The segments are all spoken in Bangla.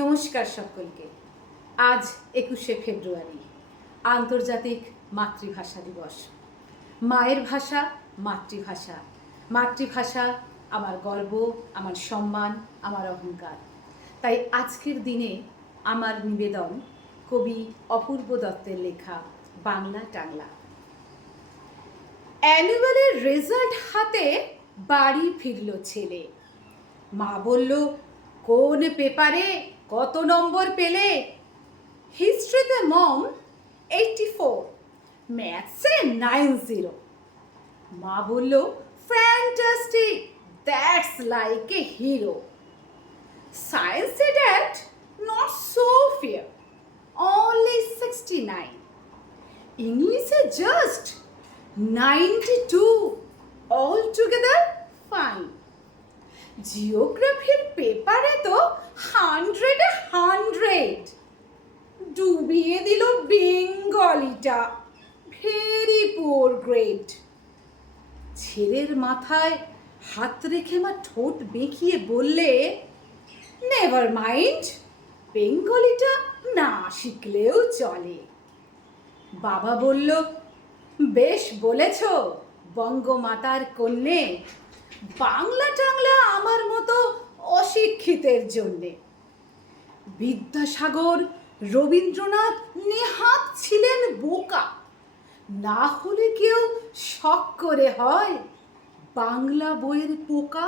নমস্কার সকলকে। আজ 21শে ফেব্রুয়ারি, আন্তর্জাতিক মাতৃভাষা দিবস। মায়ের ভাষা মাতৃভাষা। মাতৃভাষা আমার গর্ব, আমার সম্মান, আমার অহংকার। তাই আজকের দিনে আমার নিবেদন কবি অপূর্ব দত্তের লেখা বাংলা টাংলা। অ্যানুয়ালের রেজাল্ট হাতে বাড়ি ফিরল ছেলে। মা বলল, কোন পেপারে কত নম্বর পেলে? হিস্ট্রিতে মম 84, ম্যাথসে 90। মা বলল, fantastic, that's like a hero. সায়েন্সে dad, not so fair, only 69। ইংলিশে জাস্ট 92, অল টুগেদার ফাইন। জিওগ্রাফির পেপারে তো 100 ডুবিয়ে দিল বেঙ্গলিটা, ভেরি পুয়ার গ্রেড। ছেলের মাথায় হাত রেখে মা ঠোঁট বেঁকিয়ে বললে, নেভার মাইন্ড, বেঙ্গলিটা না শিখলেও চলে। বাবা বলল, বেশ বলেছ বঙ্গমাতার কন্যে, বাংলা টাংলা আমার মতো অশিক্ষিতের জন্যে। বিদ্যাসাগর, রবীন্দ্রনাথ নেহাত ছিলেন বোকা, না হলে কেউ শখ করে হয় বাংলা বইয়ের পোকা।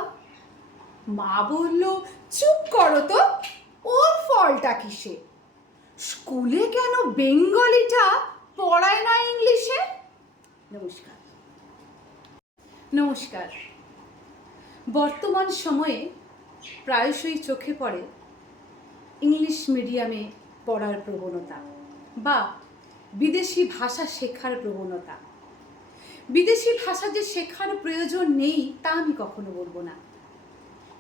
মা বলল, চুপ করো তো, ওর ফলটা কিসে? স্কুলে কেন বেঙ্গলিটা পড়ায় না ইংলিশে? নমস্কার। নমস্কার। বর্তমান সময়ে প্রায়শই চোখে পড়ে ইংলিশ মিডিয়ামে পড়ার প্রবণতা বা বিদেশি ভাষা শেখার প্রবণতা। বিদেশি ভাষা যে শেখার প্রয়োজন নেই তা আমি কখনো বলবো না,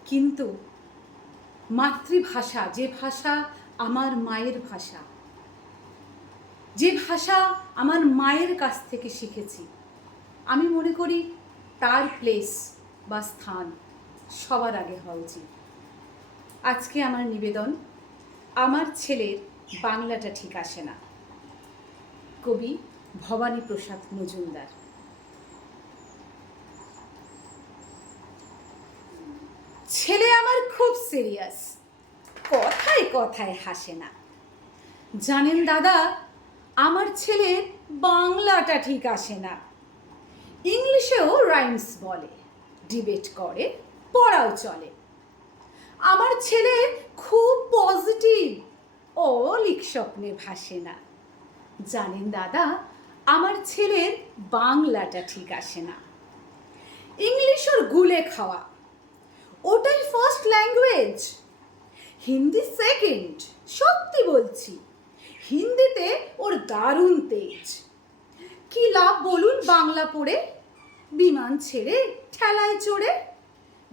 কিন্তু মাতৃভাষা, যে ভাষা আমার মায়ের ভাষা, যে ভাষা আমার মায়ের কাছ থেকে শিখেছি, আমি মনে করি তার প্লেস বা স্থান সবার আগে হওয়া উচিত। আজকে আমার নিবেদন, আমার ছেলের বাংলাটা ঠিক আসে না, কবি ভবানী প্রসাদ মজুমদার। ছেলে আমার খুব সিরিয়াস, কথায় কথায় হাসে না। জানেন দাদা, আমার ছেলের বাংলাটা ঠিক আসে না। ইংলিশেও রাইমস বলে, ডিবেট করে, পড়াও চলে। আমার ছেলে খুব পজিটিভ, অলিক স্বপ্নে ভাসে না। জানেন দাদা, আমার ছেলের বাংলাটা ঠিক আসে না। ইংলিশ ওর গুলে খাওয়া, ওটাই ফার্স্ট ল্যাঙ্গুয়েজ, হিন্দি সেকেন্ড, সত্যি বলছি। হিন্দিতে ওর দারুণ তেজ। কি লাভ বলুন বাংলা পড়ে, বিমান ছেড়ে ঠেলায় চড়ে।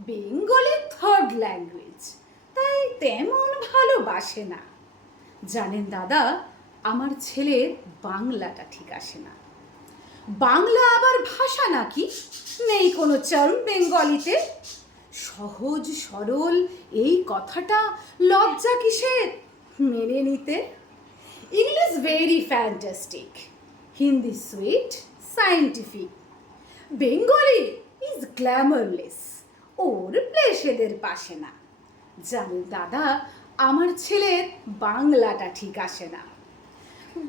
বেঙ্গলি থার্ড ল্যাঙ্গুয়েজ, তাই তেমন ভালোবাসে না। জানেন দাদা, আমার ছেলের বাংলাটা ঠিক আসে না। বাংলা আবার ভাষা নাকি? নেই কোনো চার্ম বেঙ্গলিতে। সহজ সরল এই কথাটা লজ্জা কিসের মেনে নিতে? English very fantastic, Hindi sweet, scientific. Bengali is glamourless, or place এদের পাশে না। জানেন দাদা, আমার ছেলের বাংলাটা ঠিক আসে না।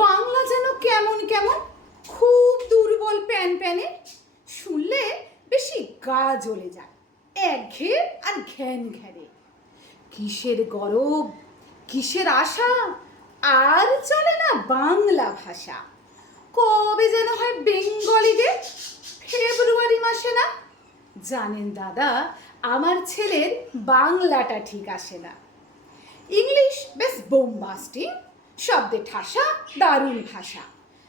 বাংলা যেন কেমন কেমন, খুব দুর্বল প্যান প্যানে, শুনলে বেশি গা জ্বলে যায়, একঘেয়ে আর ঘ্যান ঘ্যানে। কিসের গরব, কিসের আশা, আর চলে না বাংলা ভাষা। কবে যেন হয় বেঙ্গলি ডে, ফেব্রুয়ারি মাসে না? জানেন দাদা, আমার ছেলের বাংলাটা ঠিক আসে না। ইংলিশ বেশ বোমবাস্টিং, শব্দে ঠাসা, দারুণ ভাষা।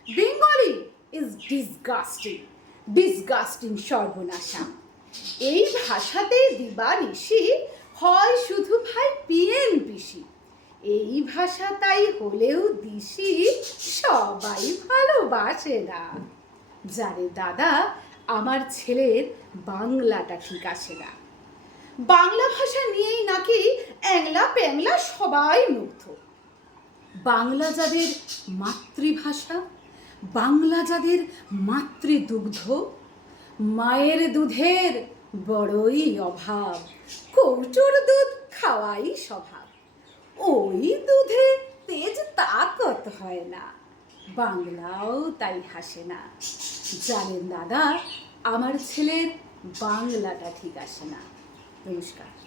বেঙ্গলি ইজ ডিসগাস্টিং, ডিসগাস্টিং সর্বনাশা। এই ভাষাতে দিবানিশি হয় শুধু ভাই পিএন পিসি। এই ভাষা তাই হলেও দিশি, সবাই ভালোবাসে না। জানে দাদা, আমার ছেলের বাংলাটা ঠিক আসে না। বাংলা ভাষা নিয়েই নাকি অ্যাংলা প্যাংলা সবাই মুগ্ধ। বাংলা যাদের মাতৃভাষা, বাংলা যাদের মাতৃদুগ্ধ, মায়ের দুধের বড়ই অভাব, কৌটোর দুধ খাওয়াই স্বভাব। ওই দুধে তেজ তাকত হয় না, বাংলাও তাই হাসে না। জানেন দাদা, আমার ছেলের বাংলাটা ঠিক আসে না। নমস্কার।